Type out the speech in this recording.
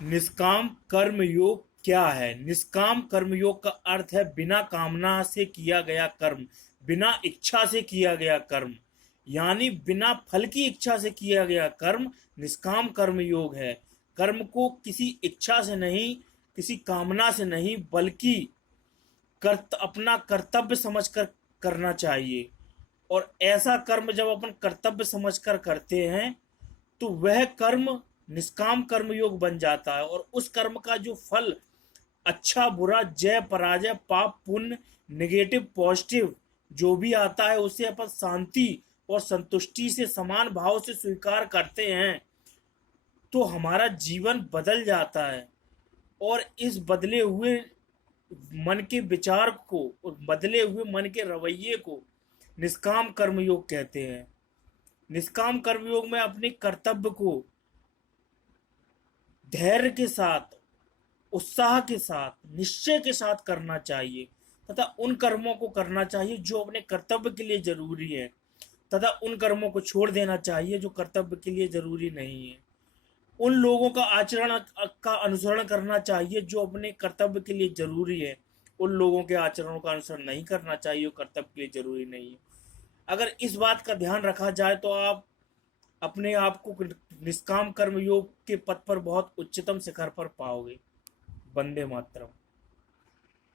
निष्काम कर्म योग क्या है? निष्काम कर्म योग का अर्थ है बिना कामना से किया गया कर्म, बिना इच्छा से किया गया कर्म, यानी बिना फल की इच्छा से किया गया कर्म निष्काम कर्म योग है। कर्म को किसी इच्छा से नहीं, किसी कामना से नहीं, बल्कि अपना कर्तव्य समझकर करना चाहिए। और ऐसा कर्म जब अपन कर्तव्य समझकर करते हैं तो वह कर्म निष्काम कर्म योग बन जाता है। और उस कर्म का जो फल अच्छा बुरा, जय पराजय, पाप पुण्य, नेगेटिव पॉजिटिव जो भी आता है उसे अपन शांति और संतुष्टि से समान भाव से स्वीकार करते हैं तो हमारा जीवन बदल जाता है। और इस बदले हुए मन के विचार को और बदले हुए मन के रवैये को निष्काम कर्मयोग कहते हैं। निष्काम कर्मयोग में अपने कर्तव्य को धैर्य के साथ, उत्साह के साथ, निश्चय के साथ करना चाहिए तथा उन कर्मों को करना चाहिए जो अपने कर्तव्य के लिए जरूरी है तथा उन कर्मों को छोड़ देना चाहिए जो कर्तव्य के लिए जरूरी नहीं है। उन लोगों का आचरण का अनुसरण करना चाहिए जो अपने कर्तव्य के लिए जरूरी है, उन लोगों के आचरणों का अनुसरण नहीं करना चाहिए जो कर्तव्य के लिए जरूरी नहीं है। अगर इस बात का ध्यान रखा जाए तो आप अपने आप को निष्काम कर्म योग के पथ पर बहुत उच्चतम शिखर पर पाओगे। वंदे मातरम।